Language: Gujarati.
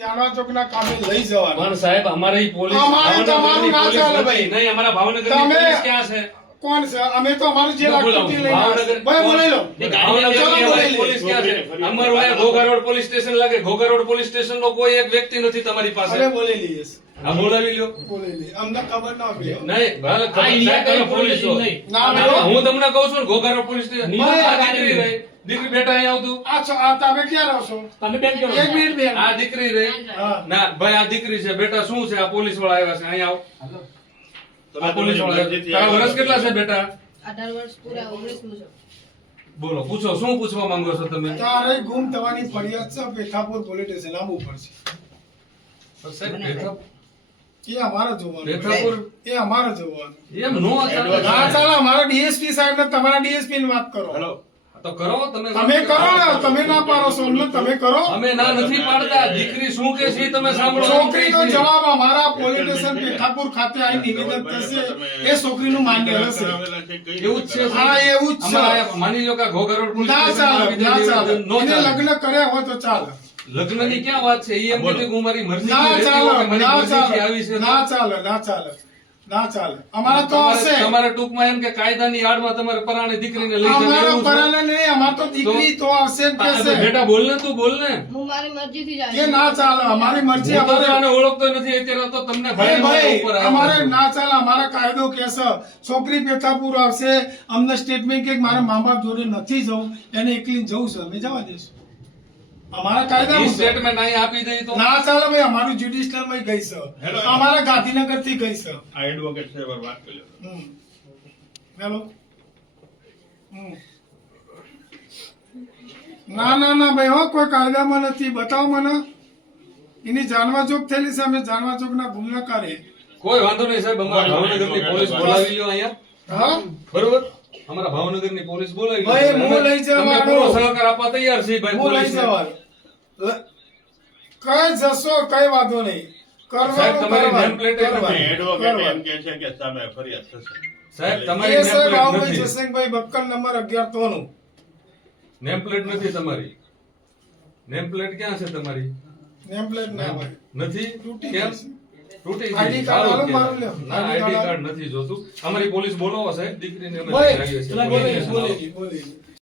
જાનવા ચોકના કામે લઈ જવાનું. પણ સાહેબ અમારે ઈ પોલીસ અમારે તમારું ના ચાલે ભાઈ. નહીં, અમારા ભાવનગરની તમે- પોલીસ ક્યાં છે? કોણ છે? અમે તો અમારું જે લાગતું લઈને ભાવનગર- ભાઈ બોલાવી લો. ભાવનગરની ચાલો અમારી બોલાવી લે. પોલીસ ક્યાં છે? અમારું અહીંયા ઘોઘા રોડ પોલીસ સ્ટેશન લાગે. ઘોઘા રોડ પોલીસ સ્ટેશનનો કોઈ એક વ્યક્તિ નથી તમારી પાસે. અરે બોલી લઈએ. આ બોલાવી લ્યો. બોલી લઈએ. અમને ખબર ના હોય. નહીં, ભલે ખબર સાહેબ તમે પોલીસ છો. ના, ના. ના, હું તમને કહું છું ને, ઘોઘા રોડ પોલીસ સ્ટેશન ભાઈ, આ દીકરી રહી. દીકરી બેટા અહીંયા આવતું. આ તમે ક્યાં રહો છો? તમે બેન કરો. એક મિનિટ બેન. આ દીકરી રહી. હા. ના ભાઈ, આ દીકરી છે. બેટા શું છે? આ પોલીસ વાળા આવ્યા છે. અહીંયા આવો. આ પોલીસ વાળા તારા વર્ષ કેટલા છે બેટા? 18 વર્ષ પૂરા 19 મુજબ. બોલો, પૂછો. શું પૂછવા માંગો છો તમે? તારે ગુમ થવાની ફરિયાદ છે પેથાપુર પોલીસ સ્ટેશન આવવું પડશે. સાહેબ, બેઠા- એ અમારે જોવાનું. બેઠાપુર એ અમારે જોવાનું. એમ નો ચાલે. ના ચાલે. અમારા ડીએસપી સાહેબ ને તમારા ડીએસપી ની વાત કરો. તો કરો તમે. તમે કરો ને. તમે ના પાડો છો અમને. તમે કરો. અમે ના નથી પાડતા. દીકરી શું કે છે ઈ તમે સાંભળો. છોકરીનો જવાબ અમારા પોલીસ સ્ટેશન પેથાપુર ખાતે આવી નિવેદન થશે. એ છોકરીનું માન્ય રહેશે. એવું જ છે. હા, એવું જ છે. અમારા અહીંયા માની લો કે આ ઘોઘા રોડ પોલીસ ના સ્ટેશનમાં ચાલે. આવી ના જાય ચાલે. નો એને ચાલે. લગ્ન કર્યા હોય તો ચાલે. લગ્નની ક્યાં વાત છે? ઈ એમ કીધું કે હું મારી મરજીથી ના રહેતી ચાલે. હોઉં કે મારી ના મરજીથી આવી છે. ચાલે. ના ચાલે. ના ચાલે. ના ચાલે. અમારે તો હશે. તમારે ટૂંકમાં એમ કે કાયદાની આડમાં તમારે પરાણે દીકરીને લઈ જવી અમારા એવું છે? પરાણે નહીં. અમારે તો દીકરી તો આવશે ને આ તો કહેશે. બેટા બોલ ને, તું બોલ ને. હું મારી મરજીથી જ એ આવી. ના ચાલે. અમારી મરજી. હું તો અમારે આને ઓળખતો નથી અત્યારે. તો તમને એ ભાઈ ભાઈ ઉપર આવ્યો અમારે છું. ના ચાલે. અમારા કાયદો કહેશે છોકરી પેથાપુર આવશે. અમને સ્ટેટમેન્ટ કે મારા મા બાપ જોડે નથી જવું, એને એકલી જવું છે, અમે જવા દઈશું. અમારા કાયદા ઈ મુજબ. સ્ટેટમેન્ટ અહીં આપી દઈ તો ના ચાલે ભાઈ. અમારું જ્યુડિશિયલ માં ગઈ છે. અમારા ગાંધીનગર થી ગઈ છે. આ એડવોકેટ સાહેબ વાત કરી લો. હમ. હેલો. હમ. ના ના ના ભાઈ હો, કોઈ કાયદામાં નથી. બતાવો મને. એની જાનવા ચોક થયેલી છે. અમે જાનવા ચોક ના ગુમના કરીએ. કોઈ વાંધો નહીં સાહેબ. અમારા ભાવનગરની પોલીસ બોલાવી લ્યો અહીંયા. હા બરોબર? અમારા ભાવનગરની પોલીસ બોલાવી લ્યો. ભાઈ, હું લઈ જવાનો. તમને પૂરો સહકાર આપવા તૈયાર છીએ ભાઈ. હું લઈ પોલીસને. જવાનું. કઈ જશો, કઈ વાંધો નહીં. સાહેબ, તમારી કરવાનું, name plate એ કરવાનું, એડવોકેટ એમ કરવાનું. કે છે કે સામે ફરિયાદ થશે. સાહેબ, એ તમારી નેમ સાહેબ પ્લેટ આવું નથી. જસંગભાઈ બક્કલ નંબર 11 તોનું. નેમ પ્લેટ નથી તમારી. નેમ પ્લેટ ક્યાં છે તમારી? નેમ પ્લેટ ના હોય. નથી. તૂટી કેમ? ગઈ છે. તૂટી ID ગઈ. કાર્ડ સારું આલો, કહેવાય. મારું લ્યો. ના, ID ID કાર્ડ કાર્ડ નથી જોતું. અમારી પોલીસ બોલાવો સાહેબ. દીકરીને અમે ભાઈ, લઈ આવીએ છીએ. બોલે, પોલીસ સ્ટેશન આવો. બોલે.